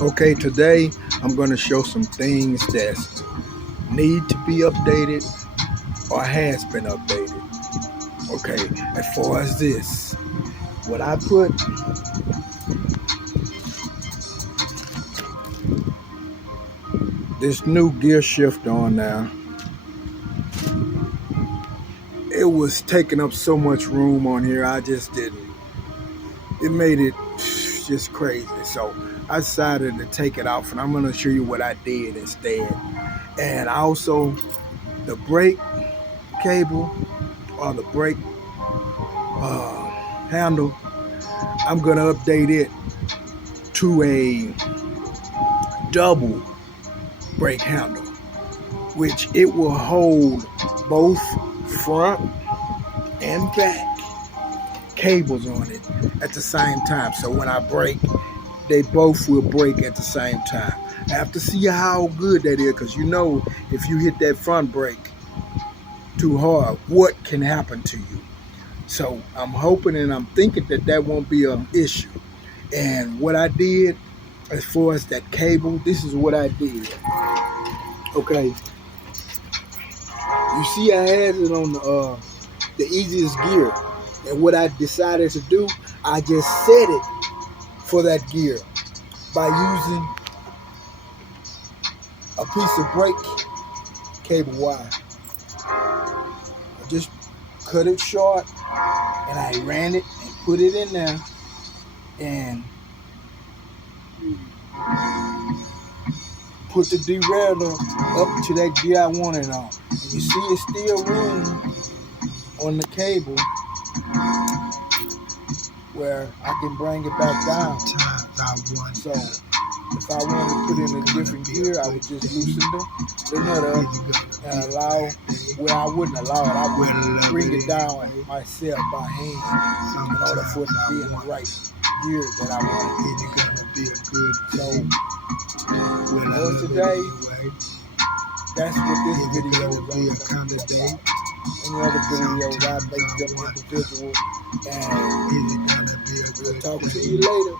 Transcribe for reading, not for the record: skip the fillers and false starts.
Okay, today I'm going to show some things that need to be updated or has been updated. Okay, as far as this, what I put this new gear shift on now, it was taking up so much room on here, I just didn't. It made it just crazy. So I decided to take it off and I'm going to show you what I did instead. And also the brake cable or the brake uh, handle, I'm going to update it to a double brake handle, which it will hold both front and back cables on it at the same time. So when I brake, they both will brake at the same time. I have to see how good that is, because if you hit that front brake too hard, what can happen to you. So I'm hoping and I'm thinking that that won't be an issue. And what I did as far as that cable, this is what I did. Okay, you see I had it on the easiest gear. And what I decided to do, I just set it for that gear by using a piece of brake cable wire. I just cut it short and I ran it and put it in there and put the derailleur up to that gear I wanted on. And you see it's still room on the cable where I can bring it back down. So if I wanted to put in a different gear, I would just loosen the nut up and allow where I wouldn't allow it. I would bring it down myself by hand in order for it to be in the right gear that I wanted. So for today, that's what this video is on. Any other videos, I make them individual, and we'll talk to you later.